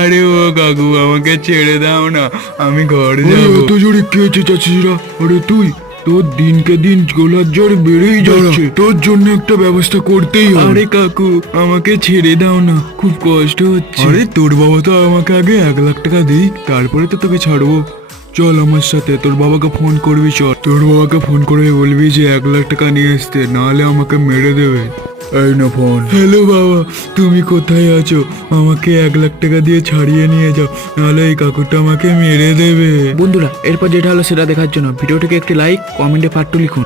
আরে ও কাকু, আমাকে ছেড়ে দাও না, আমি ঘর যাবো। এত জোরে কে চেঁচাচ্ছিস? আরে তুই, তোর দিনকে দিন গলার জ্বর বেড়েই যাচ্ছে, তোর জন্য একটা ব্যবস্থা করতেই হবে। আরে কাকু, আমাকে ছেড়ে দাও না, খুব কষ্ট হচ্ছে। আরে তোর বাবা তো আমাকে আগে 1 লাখ টাকা দিই, তারপরে তো তোকে ছাড়বো। চল আমার সাথে, তোর বাবাকে ফোন করবি। চল, তোর বাবাকে ফোন করে বলবি যে 1 লাখ টাকা নিয়ে আসতে, নাহলে আমাকে মেরে দেবে। এই না ফোন। হ্যালো বাবা, তুমি কোথায় আছো? আমাকে 1 লাখ টাকা দিয়ে ছাড়িয়ে নিয়ে যাও, নাহলে এই কাকুটা আমাকে মেরে দেবে। বন্ধুরা, এরপর যেটা হলো সেটা দেখার জন্য ভিডিওটিকে একটি লাইক, কমেন্টে পার্ট 2 লিখুন।